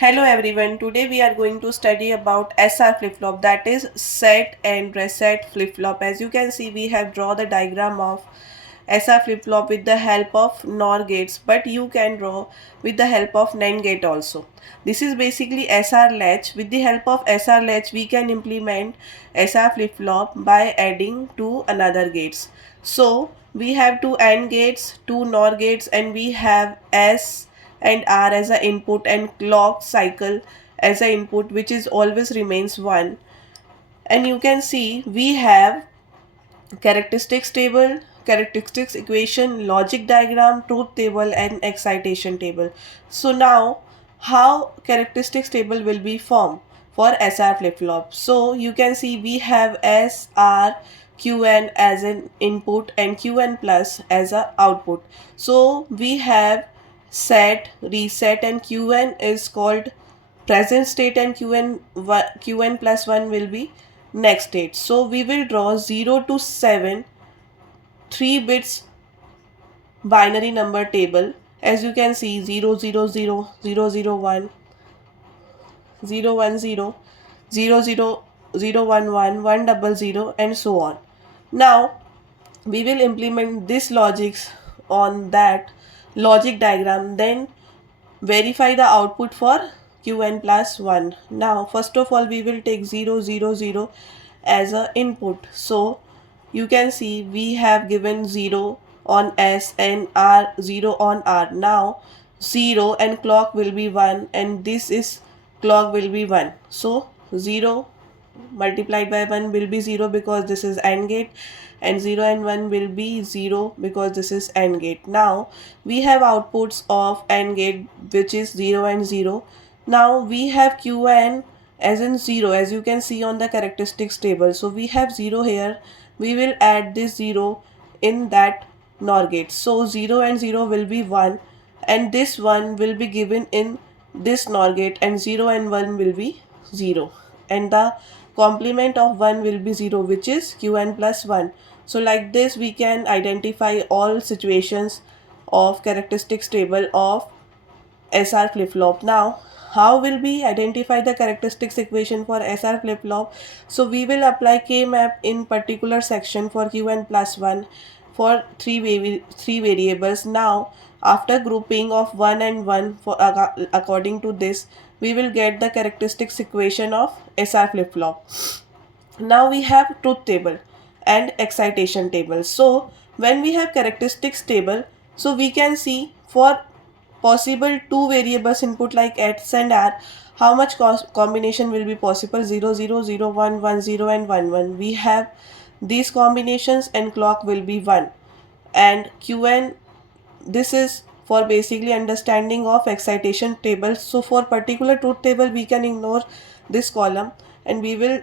Hello everyone, today we are going to study about SR flip-flop, that is set and reset flip-flop. As you can see, we have drawn the diagram of SR flip-flop with the help of NOR gates, but you can draw with the help of NAND gate also. This is basically SR latch. With the help of SR latch, we can implement SR flip-flop by adding two another gates. So we have two AND gates, two NOR gates, and we have S and R as a input and clock cycle as a input, which is always remains 1. And you can see we have characteristics table, characteristics equation, logic diagram, truth table, and excitation table. So now how characteristics table will be formed for SR flip-flop. So you can see we have SR QN as an input and QN plus as a output. So we have set, reset, and QN is called present state, and Qn plus 1 will be next state. So we will draw 0 to 7 3 bits binary number table. As you can see, 0 0 0 0 0 1 0 1 0 0 0 0 1 1 1 double 0 and so on. Now we will implement this logics on that logic diagram, then verify the output for Qn plus 1. Now first of all we will take 0 0 0 as a input. So you can see we have given 0 on S and R 0 on R. Now 0 and clock will be 1 and this is clock will be 1. So 0 multiplied by 1 will be 0 because this is AND gate, and 0 and 1 will be 0 because this is AND gate. Now we have outputs of AND gate which is 0 and 0. Now we have Qn as in 0, as you can see on the characteristics table. So we have 0 here. We will add this 0 in that NOR gate. So 0 and 0 will be 1 and this 1 will be given in this NOR gate, and 0 and 1 will be 0, and the complement of 1 will be 0, which is Qn plus 1. So like this we can identify all situations of characteristics table of SR flip-flop. Now how will we identify the characteristics equation for SR flip-flop? So we will apply K-map in particular section for Qn plus 1 for three variables. Now after grouping of 1 and 1 for according to this, we will get the characteristics equation of SR flip-flop. Now we have truth table and excitation table. So when we have characteristics table, so we can see for possible two variables input like x and r, how much combination will be possible: 0 0 0 1 1 0 and 1 1. We have these combinations and clock will be 1. And Qn, this is for basically understanding of excitation table. So for particular truth table we can ignore this column and we will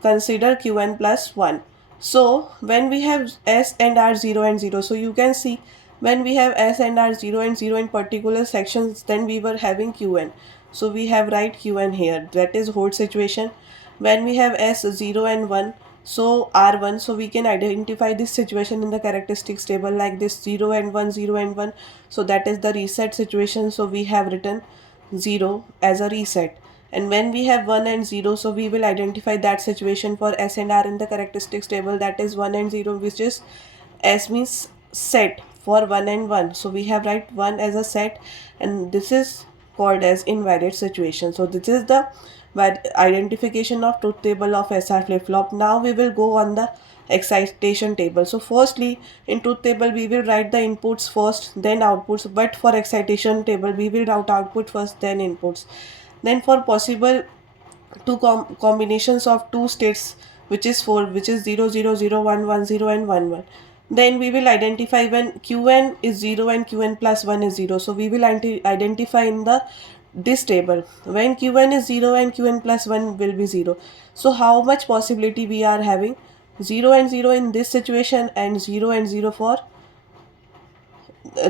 consider Qn plus 1. So when we have S and R 0 and 0, so you can see when we have S and R 0 and 0 in particular sections, then we were having Qn. So we have write Qn here, that is hold situation. When we have S 0 and 1, so R1, so we can identify this situation in the characteristics table like this: 0 and 1 0 and 1. So that is the reset situation, so we have written 0 as a reset. And when we have 1 and 0, so we will identify that situation for S and R in the characteristics table, that is 1 and 0, which is S means set for 1 and 1. So we have write 1 as a set, and this is called as invalid situation. So this is the identification of truth table of SR flip-flop. Now we will go on the excitation table. So firstly in truth table we will write the inputs first then outputs, but for excitation table we will write output first then inputs. Then for possible two combinations of two states, which is 4, which is 0 0 0 1 1 0 and 1 1, then we will identify when Qn is 0 and Qn plus 1 is 0. So we will identify in the this table when Qn is 0 and Qn plus 1 will be 0. So how much possibility we are having: 0 and 0 in this situation and 0 and 0 for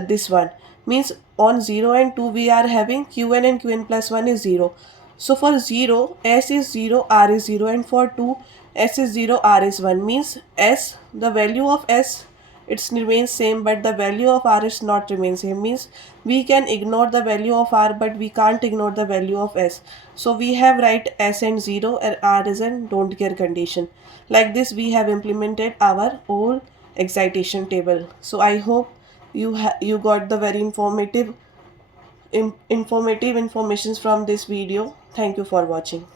this one. Means on 0 and 2 we are having Qn and Qn plus 1 is 0. So for 0, S is 0, R is 0, and for 2, S is 0, R is 1. Means S, the value of S it's remains same, but the value of r is not remain same, means we can ignore the value of r but we can't ignore the value of s. So we have write s and 0 and r is an don't care condition. Like this we have implemented our whole excitation table. So I hope you got the very informative informations from this video. Thank you for watching.